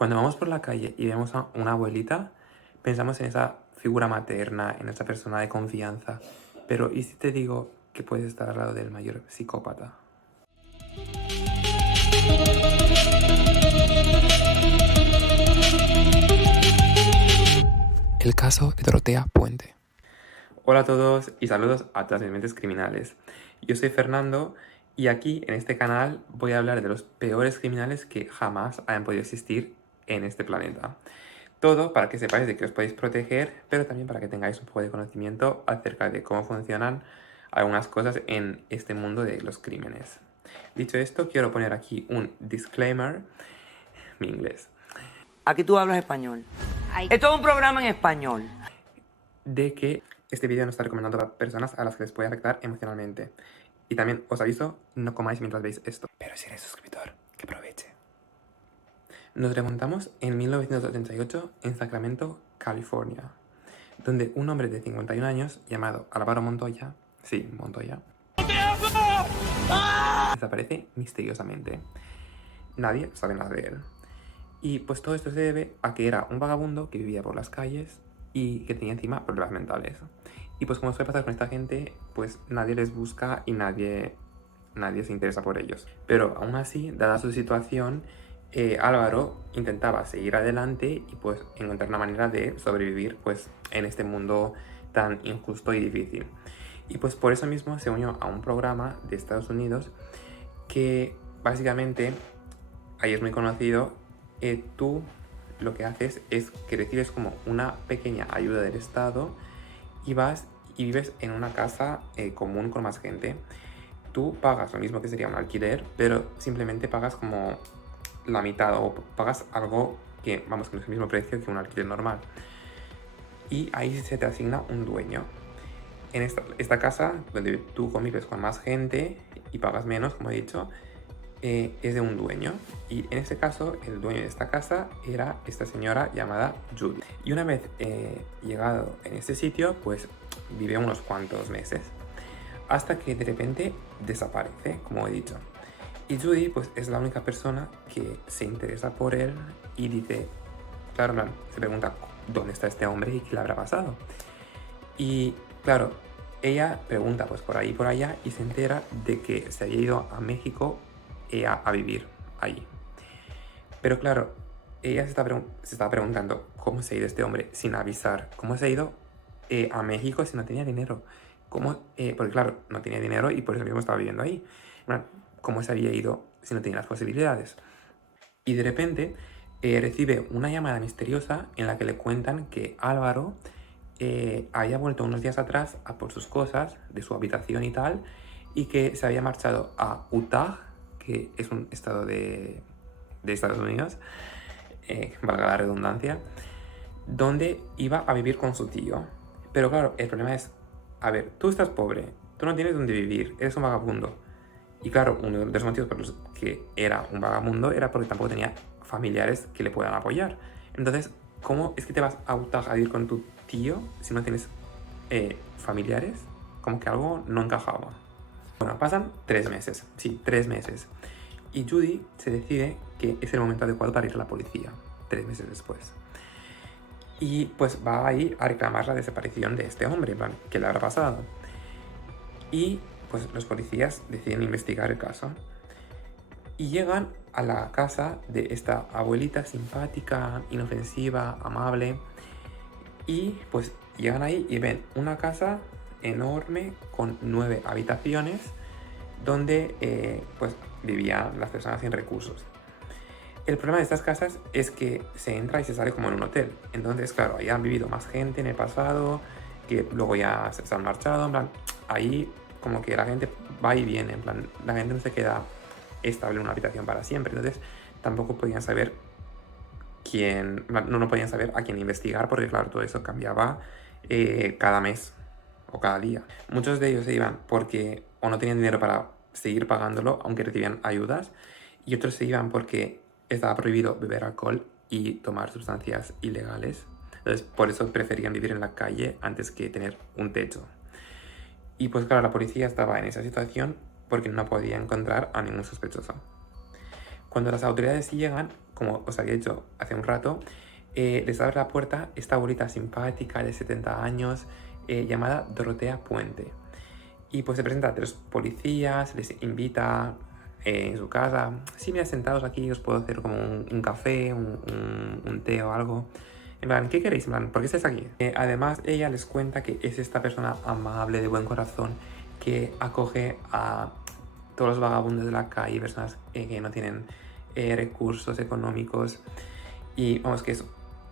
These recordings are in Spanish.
Cuando vamos por la calle y vemos a una abuelita, pensamos en esa figura materna, en esa persona de confianza. Pero ¿y si te digo que puedes estar al lado del mayor psicópata? El caso de Dorotea Puente. Hola a todos y saludos a todas mis mentes criminales. Yo soy Fernando y aquí en este canal voy a hablar de los peores criminales que jamás hayan podido existir en este planeta. Todo para que sepáis de que os podéis proteger, pero también para que tengáis un poco de conocimiento acerca de cómo funcionan algunas cosas en este mundo de los crímenes. Dicho esto, quiero poner aquí un disclaimer, mi inglés, Aquí tú hablas español. Esto es un programa en español. de que este vídeo no está recomendado para personas a las que les puede afectar emocionalmente. Y también os aviso, no comáis mientras veis esto. Pero si eres suscriptor, que aproveche. Nos remontamos en 1988 en Sacramento, California, donde un hombre de 51 años llamado Álvaro Montoya, desaparece misteriosamente. Nadie sabe nada de él. Y pues todo esto se debe a que era un vagabundo que vivía por las calles y que tenía encima problemas mentales. Y pues como suele pasar con esta gente, pues nadie les busca y nadie se interesa por ellos. Pero aún así, dada su situación, Álvaro intentaba seguir adelante y pues encontrar una manera de sobrevivir pues en este mundo tan injusto y difícil. Y pues por eso mismo se unió a un programa de Estados Unidos que básicamente, ahí es muy conocido, tú lo que haces es que recibes como una pequeña ayuda del Estado y vas y vives en una casa común con más gente. Tú pagas lo mismo que sería un alquiler, pero simplemente pagas como la mitad o pagas algo que, vamos, que no es el mismo precio que un alquiler normal. Y ahí se te asigna un dueño. En esta casa, donde tú convives con más gente y pagas menos, como he dicho, es de un dueño. Y en este caso, el dueño de esta casa era esta señora llamada Judy. Y una vez llegado en este sitio, pues vive unos cuantos meses. Hasta que de repente desaparece, como he dicho. Y Judy pues es la única persona que se interesa por él y dice, claro, se pregunta dónde está este hombre y qué le habrá pasado. Y claro, ella pregunta pues por ahí y por allá y se entera de que se había ido a México a vivir ahí. Pero claro, ella se estaba preguntando cómo se ha ido este hombre sin avisar, cómo se ha ido a México si no tenía dinero. Porque claro, no tenía dinero y por eso mismo estaba viviendo ahí. Bueno, ¿cómo se había ido si no tenía las posibilidades? Y de repente recibe una llamada misteriosa en la que le cuentan que Álvaro había vuelto unos días atrás a por sus cosas de su habitación y tal, y que se había marchado a Utah, que es un estado de Estados Unidos, valga la redundancia, donde iba a vivir con su tío. Pero claro, el problema es, a ver, tú estás pobre, tú no tienes dónde vivir, eres un vagabundo. Y claro, uno de los motivos por los que era un vagabundo era porque tampoco tenía familiares que le puedan apoyar. Entonces, ¿cómo es que te vas a Utah a vivir con tu tío si no tienes familiares? Como que algo no encajaba. Bueno, pasan 3 meses, sí, 3 meses. Y Judy se decide que es el momento adecuado para ir a la policía, 3 meses después. Y pues va a ir a reclamar la desaparición de este hombre, en plan, ¿qué le habrá pasado? Y pues los policías deciden investigar el caso. Y llegan a la casa de esta abuelita simpática, inofensiva, amable. Y pues llegan ahí y ven una casa enorme con 9 habitaciones donde pues vivían las personas sin recursos. El problema de estas casas es que se entra y se sale como en un hotel. Entonces, claro, ahí han vivido más gente en el pasado, que luego ya se han marchado, en plan, ahí como que la gente va y viene, en plan, la gente no se queda estable en una habitación para siempre. Entonces, tampoco podían saber no podían saber a quién investigar, porque claro, todo eso cambiaba cada mes o cada día. Muchos de ellos se iban porque o no tenían dinero para seguir pagándolo, aunque recibían ayudas, y otros se iban porque estaba prohibido beber alcohol y tomar sustancias ilegales. Entonces, por eso preferían vivir en la calle antes que tener un techo. Y pues claro, la policía estaba en esa situación porque no podía encontrar a ningún sospechoso. Cuando las autoridades llegan, como os había dicho hace un rato, les abre la puerta esta abuelita simpática de 70 años llamada Dorotea Puente. Y pues se presenta a 3 policías, les invita en su casa. Sí, mira, sentados aquí os puedo hacer como un café, un té o algo. En plan, ¿qué queréis? En plan, ¿por qué estáis aquí? Además, ella les cuenta que es esta persona amable, de buen corazón, que acoge a todos los vagabundos de la calle, personas que no tienen recursos económicos. Y vamos, que es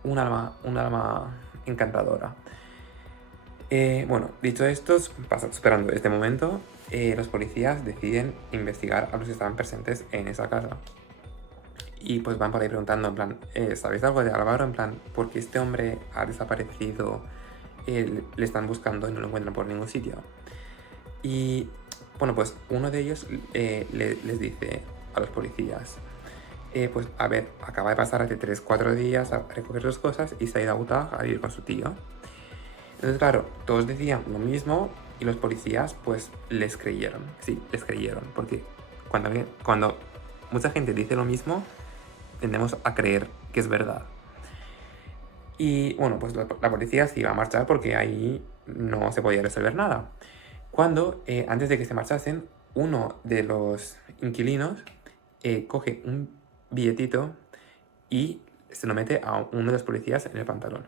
un alma encantadora. Bueno, dicho esto, superando este momento, los policías deciden investigar a los que estaban presentes en esa casa. Y pues van por ahí preguntando, en plan, ¿sabéis algo de Álvaro? En plan, ¿por qué este hombre ha desaparecido? Le están buscando y no lo encuentran por ningún sitio. Y bueno, pues uno de ellos les dice a los policías, pues a ver, acaba de pasar hace 3-4 días a recoger sus cosas y se ha ido a Utah a vivir con su tío. Entonces, claro, todos decían lo mismo y los policías pues les creyeron. Sí, les creyeron, porque cuando mucha gente dice lo mismo, tendemos a creer que es verdad. Y bueno, pues la policía se iba a marchar porque ahí no se podía resolver nada. Cuando, antes de que se marchasen, uno de los inquilinos coge un billetito y se lo mete a uno de los policías en el pantalón.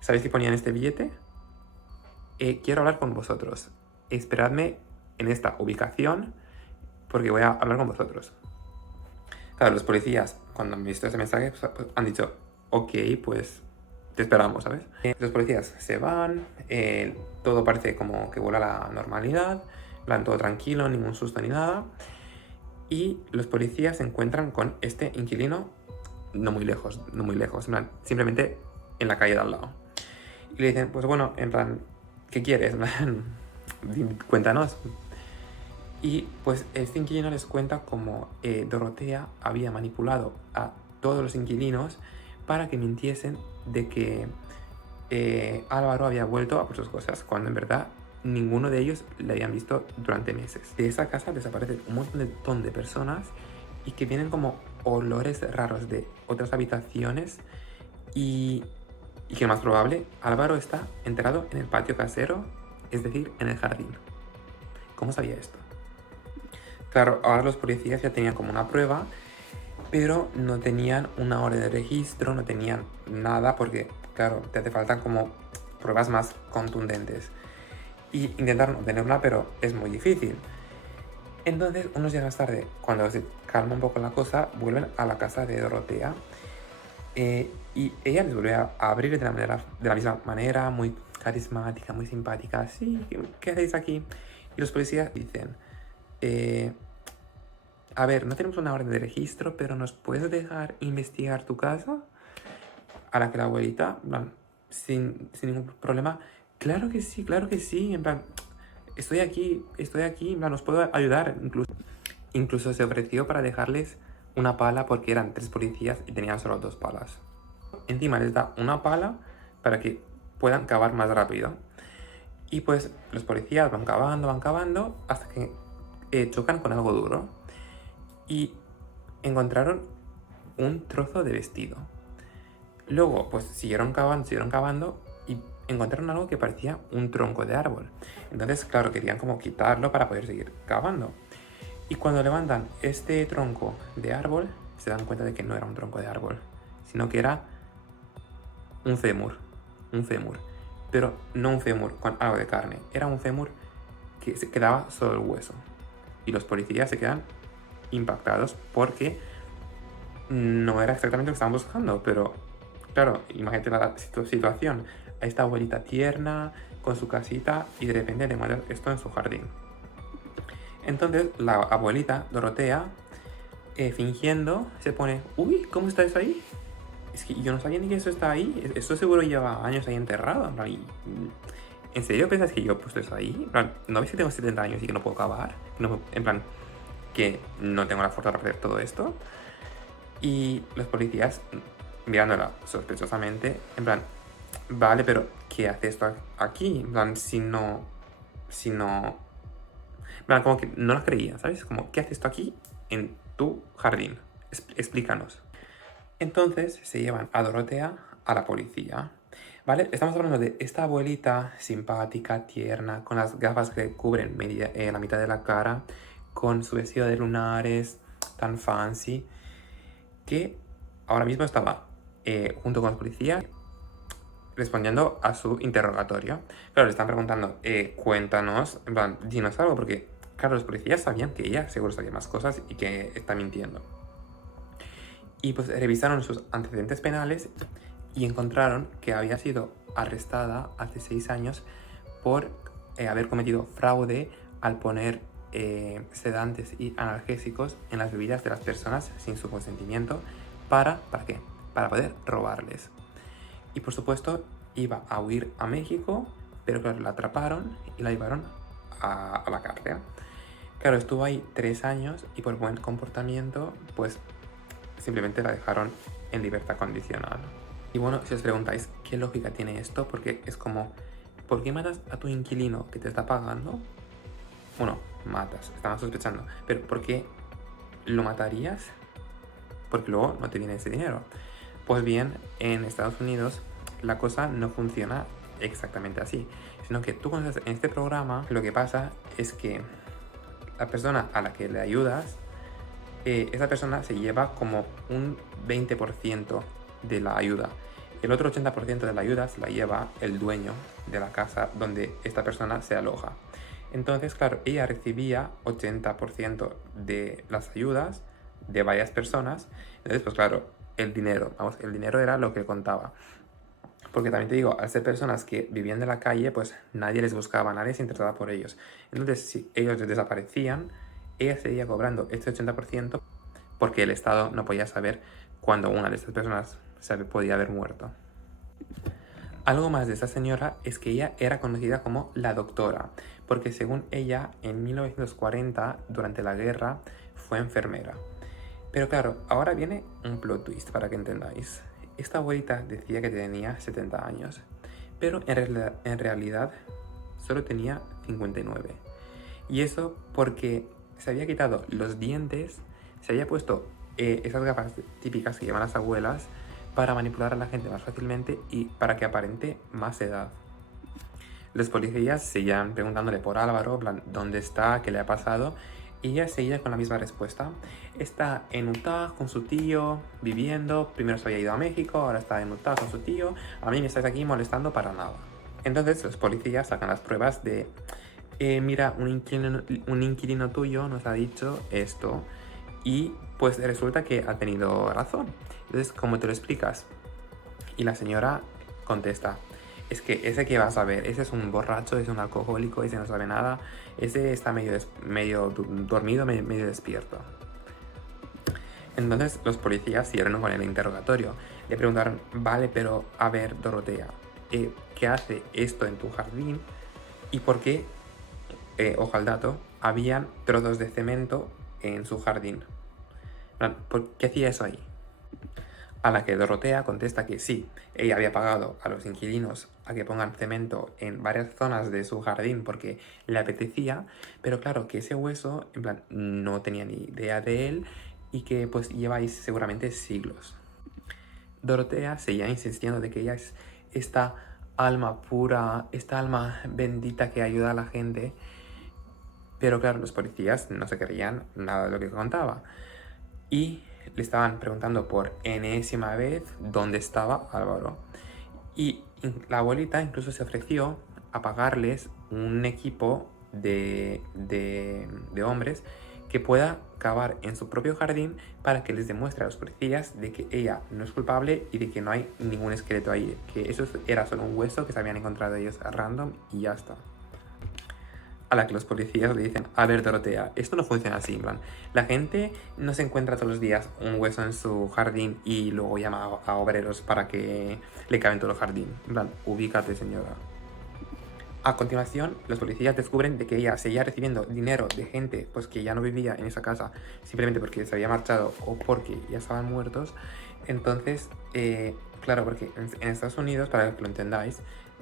¿Sabéis qué ponía en este billete? Quiero hablar con vosotros. Esperadme en esta ubicación porque voy a hablar con vosotros. Claro, los policías, cuando han visto ese mensaje, pues, han dicho, ok, pues te esperamos, ¿sabes? Los policías se van, todo parece como que vuelve a la normalidad, van todo tranquilo, ningún susto ni nada. Y los policías se encuentran con este inquilino no muy lejos, en plan, simplemente en la calle de al lado. Y le dicen, pues bueno, en plan, ¿qué quieres? Cuéntanos. Y pues este inquilino les cuenta cómo Dorotea había manipulado a todos los inquilinos para que mintiesen de que Álvaro había vuelto a por sus cosas, cuando en verdad ninguno de ellos le habían visto durante meses. De esa casa desaparecen un montón de personas y que vienen como olores raros de otras habitaciones y que lo más probable, Álvaro está enterrado en el patio casero, es decir, en el jardín. ¿Cómo sabía esto? Claro, ahora los policías ya tenían como una prueba, pero no tenían una orden de registro, no tenían nada porque, claro, te hace falta como pruebas más contundentes. Y intentaron obtener una, pero es muy difícil. Entonces, unos días más tarde, cuando se calma un poco la cosa, vuelven a la casa de Dorotea y ella les vuelve a abrir de la misma manera, muy carismática, muy simpática. Sí, ¿qué hacéis aquí? Y los policías dicen, a ver, no tenemos una orden de registro, pero ¿nos puedes dejar investigar tu casa? A la que la abuelita, en plan, sin ningún problema, claro que sí, en plan, estoy aquí, en plan, os puedo ayudar. Incluso se ofreció para dejarles una pala porque eran 3 policías y tenían solo 2 palas. Encima les da una pala para que puedan cavar más rápido. Y pues los policías van cavando hasta que chocan con algo duro. Y encontraron un trozo de vestido. Luego pues siguieron cavando y encontraron algo que parecía un tronco de árbol. Entonces, claro, querían como quitarlo para poder seguir cavando. Y cuando levantan este tronco de árbol, se dan cuenta de que no era un tronco de árbol, sino que era un fémur. Pero no un fémur con algo de carne, era un fémur que se quedaba solo el hueso. Y los policías se quedan impactados porque no era exactamente lo que estaban buscando, pero claro, imagínate la situación, a esta abuelita tierna con su casita y de repente le muere esto en su jardín. Entonces la abuelita, Dorotea, fingiendo, se pone, uy, ¿cómo estáis ahí? Es que yo no sabía ni que eso está ahí, esto seguro lleva años ahí enterrado. ¿En serio piensas que yo he puesto eso ahí? ¿No ves que tengo 70 años y que no puedo cavar? En plan, que no tengo la fuerza para hacer todo esto. Y los policías mirándola sospechosamente, en plan, vale, pero ¿qué hace esto aquí? En plan, si no... En plan, como que no lo creía, ¿sabes? Como, ¿qué hace esto aquí en tu jardín? Explícanos. Entonces se llevan a Dorotea a la policía, ¿vale? Estamos hablando de esta abuelita simpática, tierna, con las gafas que cubren la mitad de la cara, con su vestido de lunares tan fancy, que ahora mismo estaba junto con los policías respondiendo a su interrogatorio. Claro, le están preguntando, cuéntanos, en plan, dinos algo, porque, claro, los policías sabían que ella seguro sabía más cosas y que está mintiendo. Y pues revisaron sus antecedentes penales y encontraron que había sido arrestada hace 6 años por haber cometido fraude al poner sedantes y analgésicos en las bebidas de las personas sin su consentimiento. ¿Para qué? Para poder robarles. Y por supuesto iba a huir a México, pero claro, la atraparon y la llevaron a la cárcel. Claro, estuvo ahí 3 años y por buen comportamiento, pues simplemente la dejaron en libertad condicional. Y bueno, si os preguntáis qué lógica tiene esto, porque es como, ¿por qué matas a tu inquilino que te está pagando? Bueno, matas, estaban sospechando, pero ¿por qué lo matarías? Porque luego no te viene ese dinero. Pues bien, en Estados Unidos la cosa no funciona exactamente así, sino que tú cuando estás en este programa, lo que pasa es que la persona a la que le ayudas, esa persona se lleva como un 20% de la ayuda. El otro 80% de la ayuda se la lleva el dueño de la casa donde esta persona se aloja. Entonces, claro, ella recibía 80% de las ayudas de varias personas. Entonces, pues claro, el dinero era lo que contaba. Porque también te digo, al ser personas que vivían de la calle, pues nadie les buscaba, nadie se interesaba por ellos. Entonces, si ellos desaparecían, ella seguía cobrando este 80% porque el Estado no podía saber cuándo una de estas personas podía haber muerto. Algo más de esta señora es que ella era conocida como la doctora, porque según ella, en 1940, durante la guerra, fue enfermera. Pero claro, ahora viene un plot twist para que entendáis. Esta abuelita decía que tenía 70 años, pero en realidad solo tenía 59. Y eso porque se había quitado los dientes, se había puesto esas gafas típicas que llevan las abuelas para manipular a la gente más fácilmente y para que aparente más edad. Los policías seguían preguntándole por Álvaro, plan, ¿dónde está? ¿Qué le ha pasado? Y ella seguía con la misma respuesta. Está en Utah con su tío, viviendo. Primero se había ido a México, ahora está en Utah con su tío. A mí me estáis aquí molestando para nada. Entonces los policías sacan las pruebas de... mira, un inquilino tuyo nos ha dicho esto. Y pues resulta que ha tenido razón. Entonces, ¿cómo te lo explicas? Y la señora contesta, es que ese que vas a ver, ese es un borracho, es un alcohólico, ese no sabe nada, ese está medio dormido, medio despierto. Entonces los policías siguieron con el interrogatorio. Le preguntaron, vale, pero a ver, Dorotea, ¿qué hace esto en tu jardín? ¿Y por qué, ojo al dato, habían trozos de cemento en su jardín? ¿Por qué hacía eso ahí? A la que Dorotea contesta que sí, ella había pagado a los inquilinos a que pongan cemento en varias zonas de su jardín porque le apetecía, pero claro, que ese hueso, en plan, no tenía ni idea de él y que pues lleva ahí seguramente siglos. Dorotea seguía insistiendo de que ella es esta alma pura, esta alma bendita que ayuda a la gente, pero claro, los policías no se creían nada de lo que contaba. Y le estaban preguntando por enésima vez dónde estaba Álvaro. Y la abuelita incluso se ofreció a pagarles un equipo de hombres que pueda cavar en su propio jardín para que les demuestre a los policías de que ella no es culpable y de que no hay ningún esqueleto ahí, que eso era solo un hueso que se habían encontrado ellos a random y ya está. A la que los policías le dicen, a ver, Dorotea, esto no funciona así, en plan, la gente no se encuentra todos los días un hueso en su jardín y luego llama a obreros para que le caben todo el jardín. En plan, ubícate, señora. A continuación, los policías descubren de que ella seguía recibiendo dinero de gente pues que ya no vivía en esa casa simplemente porque se había marchado o porque ya estaban muertos. Entonces, claro, porque en Estados Unidos, para que lo entendáis,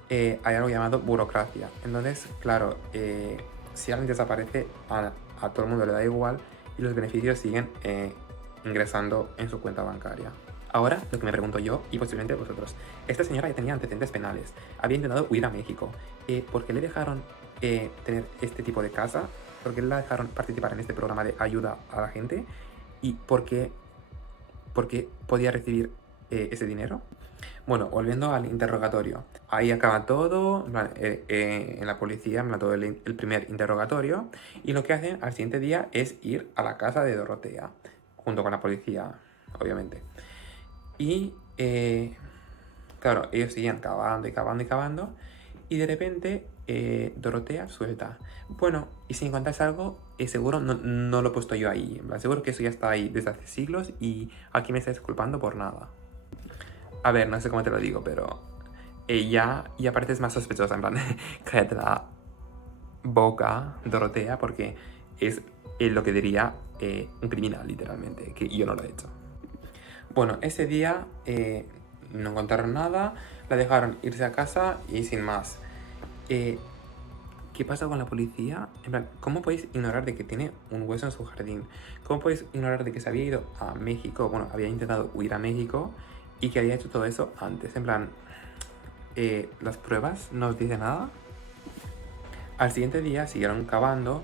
hay algo llamado burocracia. Entonces, claro, si alguien desaparece, a todo el mundo le da igual y los beneficios siguen ingresando en su cuenta bancaria. Ahora, lo que me pregunto yo, y posiblemente vosotros, esta señora ya tenía antecedentes penales, había intentado huir a México. ¿Por qué le dejaron tener este tipo de casa? ¿Por qué la dejaron participar en este programa de ayuda a la gente? ¿Y por qué podía recibir ese dinero? Bueno, volviendo al interrogatorio. Ahí acaba todo, en la policía, todo el primer interrogatorio. Y lo que hacen al siguiente día es ir a la casa de Dorotea, junto con la policía, obviamente. Y, claro, ellos seguían cavando y cavando y cavando. Y de repente, Dorotea suelta. Bueno, y si encontráis algo, seguro no lo he puesto yo ahí. Seguro que eso ya está ahí desde hace siglos y aquí me estáis culpando por nada. A ver, no sé cómo te lo digo, pero ella y aparte es más sospechosa, en plan, cállate la boca, Dorotea, porque es lo que diría un criminal, literalmente, que yo no lo he hecho. Bueno, ese día no encontraron nada, la dejaron irse a casa y sin más. ¿Qué pasa con la policía? En plan, ¿cómo podéis ignorar de que tiene un hueso en su jardín? ¿Cómo podéis ignorar de que se había ido a México? Bueno, había intentado huir a México y que había hecho todo eso antes. En plan, ¿las pruebas no os dicen nada? Al siguiente día siguieron cavando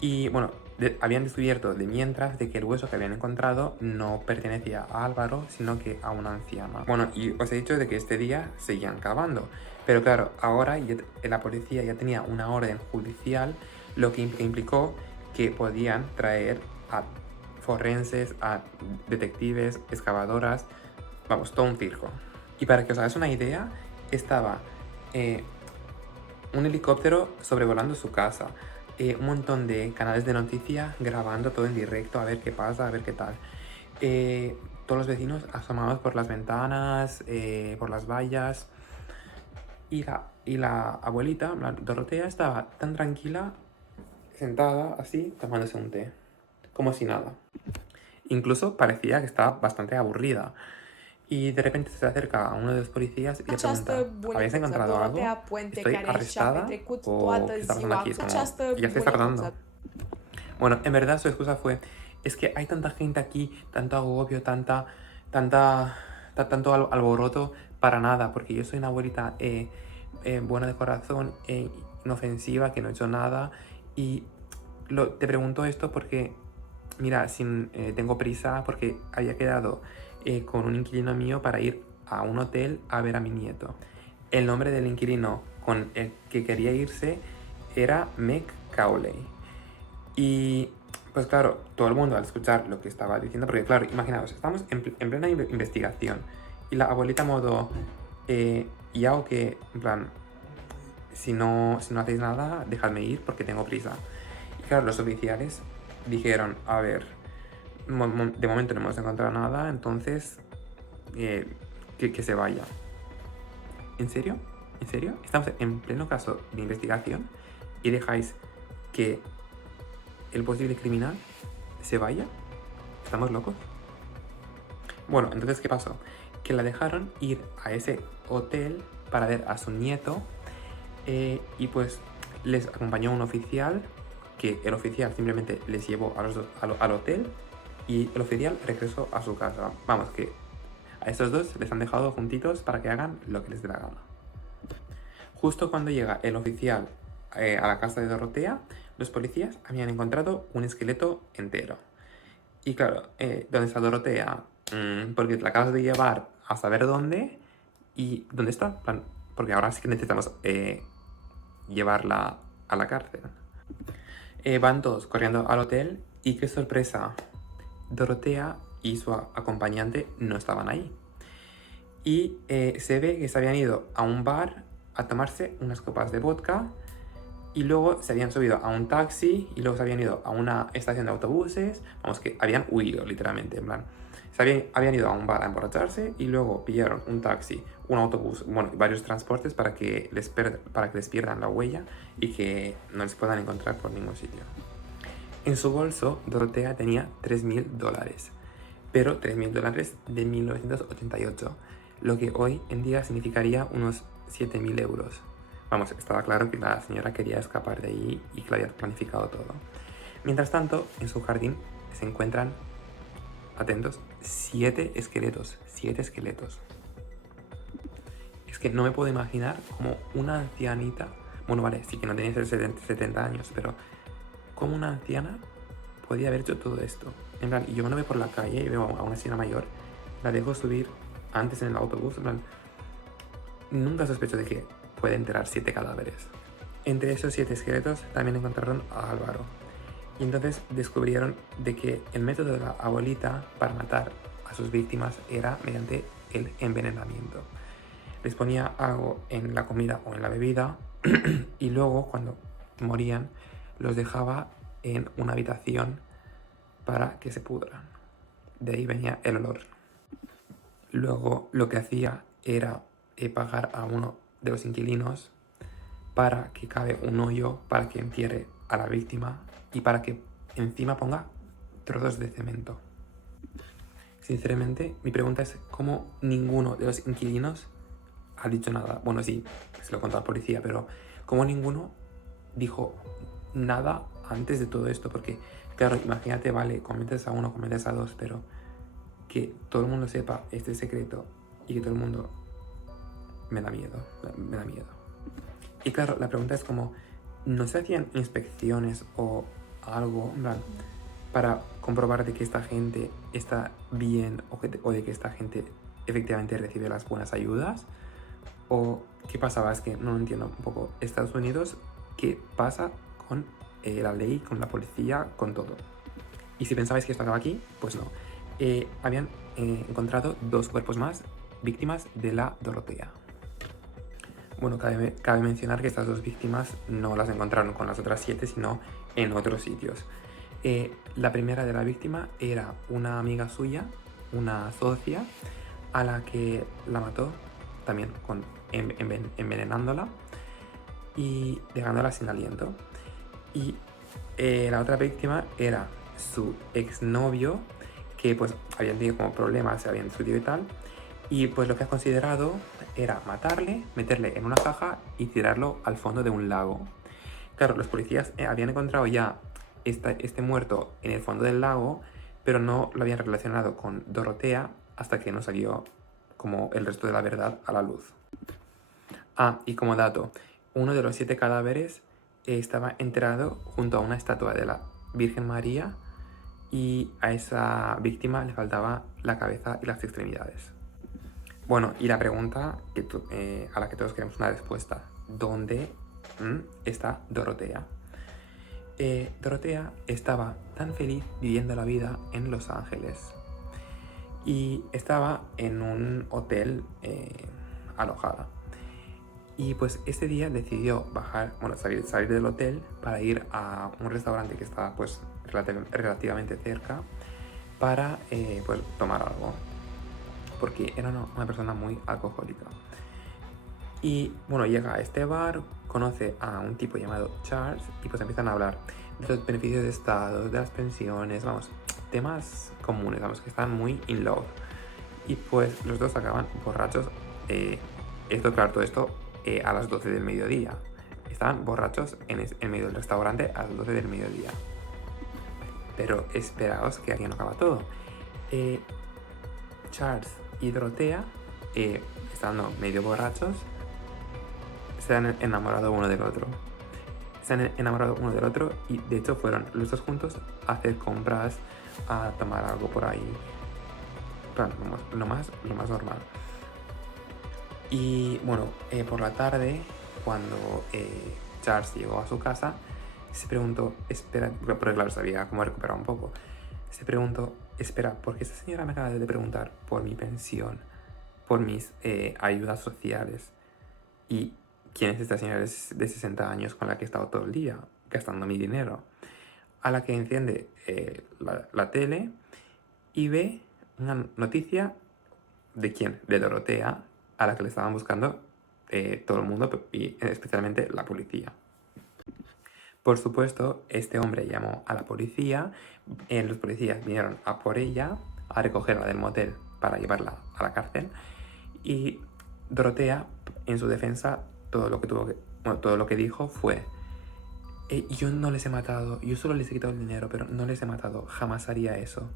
y, bueno, habían descubierto de mientras de que el hueso que habían encontrado no pertenecía a Álvaro, sino que a una anciana. Bueno, y os he dicho de que este día seguían cavando, pero claro, ahora la policía ya tenía una orden judicial, lo que implicó que podían traer a forenses, a detectives, excavadoras, vamos, todo un circo. Y para que os hagáis una idea, estaba un helicóptero sobrevolando su casa, un montón de canales de noticias grabando todo en directo, a ver qué pasa, a ver qué tal. Todos los vecinos asomados por las ventanas, por las vallas. Y la abuelita, Dorotea, estaba tan tranquila, sentada así, tomándose un té, como si nada. Incluso parecía que estaba bastante aburrida. Y de repente se acerca a uno de los policías y le pregunta, ¿habéis encontrado algo? ¿Estoy arrestada? ¿O qué está pasando aquí? Es como, ya estoy tardando. Bueno, en verdad su excusa fue, es que hay tanta gente aquí, tanto agobio, tanto alboroto para nada, porque yo soy una abuelita buena de corazón, inofensiva, que no he hecho nada. Y te pregunto esto porque, mira, tengo prisa porque había quedado con un inquilino mío para ir a un hotel a ver a mi nieto. El nombre del inquilino con el que quería irse era Meg Cowley. Y pues claro, todo el mundo al escuchar lo que estaba diciendo, porque claro, imaginaos, estamos en plena investigación y la abuelita modo, ya o que, en plan, si no hacéis nada, dejadme ir porque tengo prisa. Y claro, los oficiales dijeron, a ver, de momento no hemos encontrado nada, entonces que se vaya. ¿En serio? ¿En serio? Estamos en pleno caso de investigación y dejáis que el posible criminal se vaya. ¿Estamos locos? Bueno, entonces, ¿qué pasó? Que la dejaron ir a ese hotel para ver a su nieto y pues les acompañó un oficial, que el oficial simplemente les llevó al hotel y el oficial regresó a su casa. Vamos, que a estos dos les han dejado juntitos para que hagan lo que les dé la gana. Justo cuando llega el oficial a la casa de Dorotea, los policías habían encontrado un esqueleto entero. Y claro, ¿dónde está Dorotea? Porque la acabas de llevar a saber dónde. ¿Y dónde está? Porque ahora sí que necesitamos llevarla a la cárcel. Van todos corriendo al hotel y qué sorpresa, Dorotea y su acompañante no estaban ahí. Y se ve que se habían ido a un bar a tomarse unas copas de vodka y luego se habían subido a un taxi y luego se habían ido a una estación de autobuses. Vamos, que habían huido literalmente, en plan. Habían ido a un bar a emborracharse y luego pillaron un taxi, un autobús, bueno, varios transportes para que les pierdan la huella y que no les puedan encontrar por ningún sitio. En su bolso, Dorotea tenía $3.000, pero $3.000 de 1988, lo que hoy en día significaría unos 7.000 euros. Vamos, estaba claro que la señora quería escapar de ahí y que lo había planificado todo. Mientras tanto, en su jardín se encuentran atentos, 7 esqueletos. 7 esqueletos. Es que no me puedo imaginar como una ancianita, bueno, vale, sí que no tenía 70 años, pero como una anciana podía haber hecho todo esto. En plan, yo cuando voy por la calle y veo a una señora mayor, la dejo subir antes en el autobús, en plan, nunca sospecho de que puede enterrar 7 cadáveres. Entre esos 7 esqueletos también encontraron a Álvaro. Y entonces descubrieron de que el método de la abuelita para matar a sus víctimas era mediante el envenenamiento. Les ponía algo en la comida o en la bebida y luego cuando morían los dejaba en una habitación para que se pudran. De ahí venía el olor. Luego lo que hacía era pagar a uno de los inquilinos para que cabe un hoyo para que entierre a la víctima y para que encima ponga trozos de cemento. Sinceramente, mi pregunta es cómo ninguno de los inquilinos ha dicho nada. Bueno, sí, se lo contó a la policía, pero cómo ninguno dijo nada antes de todo esto, porque claro, imagínate, vale, cometes a uno, cometes a dos, pero que todo el mundo sepa este secreto y que todo el mundo me da miedo. Y claro, la pregunta es como, ¿no se hacían inspecciones o algo, en plan, para comprobar de que esta gente está bien o de que esta gente efectivamente recibe las buenas ayudas? ¿O qué pasaba? Es que no lo entiendo un poco. Estados Unidos, ¿qué pasa con la ley, con la policía, con todo? Y si pensabais que estaba aquí, pues no. Habían encontrado 2 cuerpos más, víctimas de la Dorotea. Bueno, cabe mencionar que estas 2 víctimas no las encontraron con las otras 7, sino en otros sitios. La primera de la víctima era una amiga suya, una socia, a la que la mató también envenenándola y dejándola sin aliento. Y la otra víctima era su exnovio, que pues habían tenido como problemas, se habían discutido y tal, y pues lo que ha considerado era matarle, meterle en una caja y tirarlo al fondo de un lago. Claro, los policías habían encontrado ya este muerto en el fondo del lago, pero no lo habían relacionado con Dorotea hasta que no salió como el resto de la verdad a la luz. Ah, y como dato, uno de los 7 cadáveres estaba enterrado junto a una estatua de la Virgen María y a esa víctima le faltaba la cabeza y las extremidades. Bueno, y la pregunta a la que todos queremos una respuesta. ¿Dónde está Dorotea? Dorotea estaba tan feliz viviendo la vida en Los Ángeles. Y estaba en un hotel alojada. Y pues ese día decidió salir del hotel para ir a un restaurante que estaba pues relativamente cerca para pues tomar algo, porque era una persona muy alcohólica. Y bueno, llega a este bar, conoce a un tipo llamado Charles y pues empiezan a hablar de los beneficios de Estado, de las pensiones, temas comunes, que están muy in love. Y pues los dos acaban borrachos, todo esto a las 12 del mediodía. Estaban borrachos en medio del restaurante a las 12 del mediodía. Pero esperaos que aquí no acaba todo. Charles y Dorotea, estando medio borrachos, se han enamorado uno del otro. Y de hecho fueron los dos juntos a hacer compras, a tomar algo por ahí. Claro, lo más normal. Y bueno, por la tarde, cuando Charles llegó a su casa, se preguntó, porque claro, sabía cómo recuperar un poco. Se preguntó, ¿por qué esta señora me acaba de preguntar por mi pensión, por mis ayudas sociales? ¿Y quién es esta señora de 60 años con la que he estado todo el día gastando mi dinero? A la que enciende la tele y ve una noticia ¿de quién? De Dorotea, a la que le estaban buscando todo el mundo y especialmente la policía. Por supuesto, este hombre llamó a la policía, los policías vinieron a por ella, a recogerla del motel para llevarla a la cárcel, y Dorotea, en su defensa, todo lo que dijo fue: yo no les he matado, yo solo les he quitado el dinero, pero no les he matado, jamás haría eso.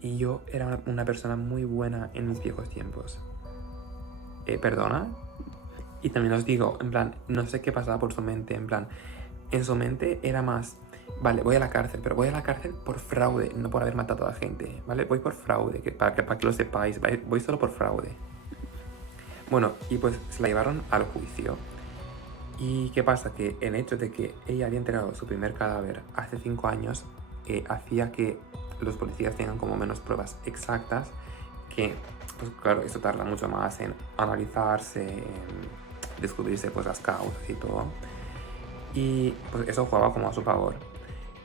Y yo era una persona muy buena en mis viejos tiempos. ¿Perdona? Y también os digo, en plan, no sé qué pasaba por su mente, en plan, en su mente era más, vale, voy a la cárcel, pero voy a la cárcel por fraude, no por haber matado a la gente, ¿vale? Voy por fraude, para que lo sepáis, voy solo por fraude. Bueno, y pues se la llevaron al juicio. ¿Y qué pasa? Que el hecho de que ella había entregado su primer cadáver hace 5 años hacía que los policías tengan como menos pruebas exactas, que, pues claro, eso tarda mucho más en analizarse, en descubrirse pues las causas y todo. Y pues eso jugaba como a su favor.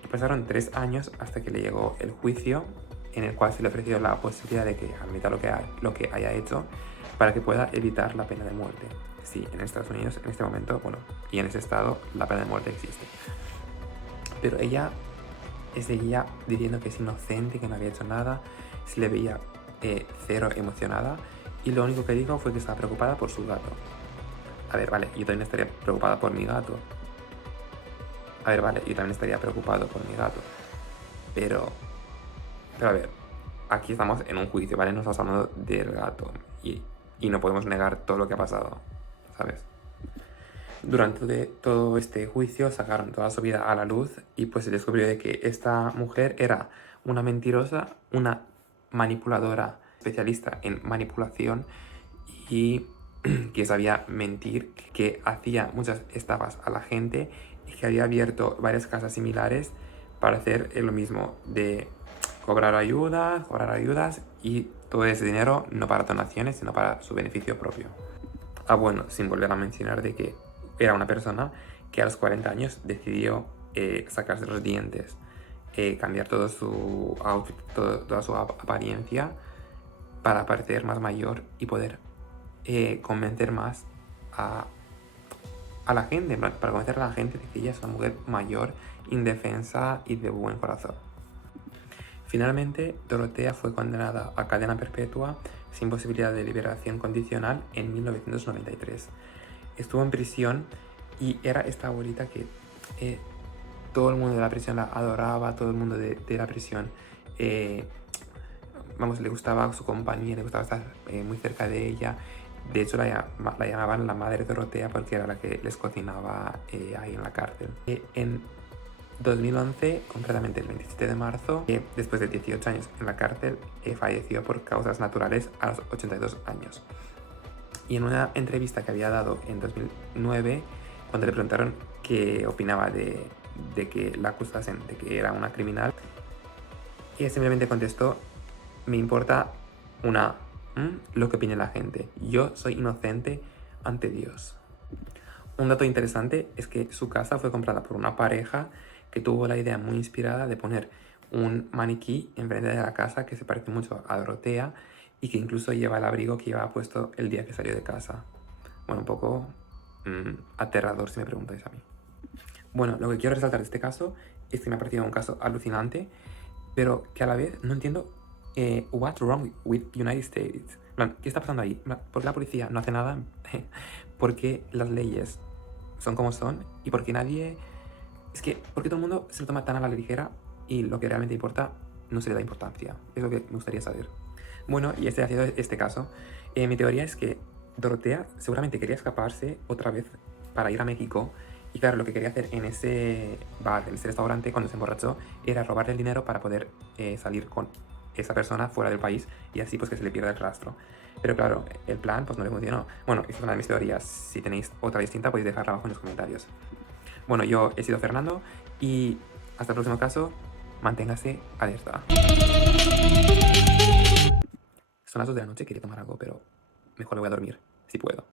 Y pasaron 3 años hasta que le llegó el juicio, en el cual se le ofreció la posibilidad de que admita lo que haya hecho para que pueda evitar la pena de muerte. Sí, en Estados Unidos en este momento, bueno, y en ese estado la pena de muerte existe. Pero ella seguía diciendo que es inocente, que no había hecho nada, se le veía cero emocionada, y lo único que dijo fue que estaba preocupada por su gato. A ver, vale, yo también estaría preocupada por mi gato. A ver, vale, yo también estaría preocupado por mi gato. Pero a ver, aquí estamos en un juicio, ¿vale? Nos estamos hablando del gato y no podemos negar todo lo que ha pasado, ¿sabes? Durante todo este juicio sacaron toda su vida a la luz y pues se descubrió de que esta mujer era una mentirosa, una manipuladora, especialista en manipulación y que sabía mentir, que hacía muchas estafas a la gente y que había abierto varias casas similares para hacer lo mismo, de cobrar ayudas y todo ese dinero no para donaciones, sino para su beneficio propio. Ah, bueno, sin volver a mencionar de que era una persona que a los 40 años decidió sacarse los dientes, cambiar todo su outfit, toda su apariencia para parecer más mayor y poder convencer más a la gente, para convencer a la gente de que ella es una mujer mayor, indefensa y de buen corazón. Finalmente, Dorotea fue condenada a cadena perpetua sin posibilidad de liberación condicional en 1993. Estuvo en prisión y era esta abuelita que todo el mundo de la prisión la adoraba, todo el mundo de la prisión, le gustaba su compañía, le gustaba estar muy cerca de ella. De hecho, la llamaban la madre Dorotea porque era la que les cocinaba ahí en la cárcel. En 2011, concretamente el 27 de marzo, después de 18 años en la cárcel, falleció por causas naturales a los 82 años. Y en una entrevista que había dado en 2009, cuando le preguntaron qué opinaba de que la acusasen de que era una criminal, ella simplemente contestó: me importa lo que opine la gente, yo soy inocente ante Dios. Un dato interesante es que su casa fue comprada por una pareja que tuvo la idea muy inspirada de poner un maniquí enfrente de la casa que se parece mucho a Dorotea y que incluso lleva el abrigo que llevaba puesto el día que salió de casa. Bueno, un poco aterrador si me preguntáis a mí. Bueno, lo que quiero resaltar de este caso es que me ha parecido un caso alucinante, pero que a la vez no entiendo what's wrong with United States. ¿Qué está pasando ahí? ¿Por qué la policía no hace nada? ¿Por qué las leyes son como son? ¿Y por qué nadie...? Es que, ¿por qué todo el mundo se lo toma tan a la ligera y lo que realmente importa no se le da importancia? Es lo que me gustaría saber. Bueno, y ha sido este caso. Mi teoría es que Dorotea seguramente quería escaparse otra vez para ir a México. Y claro, lo que quería hacer en ese bar, en ese restaurante, cuando se emborrachó, era robarle el dinero para poder salir con esa persona fuera del país y así pues que se le pierda el rastro. Pero claro, el plan pues no le funcionó. Bueno, esta es una de mis teorías. Si tenéis otra distinta podéis dejarla abajo en los comentarios. Bueno, yo he sido Fernando y hasta el próximo caso, manténgase alerta. Son las 2 de la noche, quería tomar algo, pero mejor me voy a dormir, si puedo.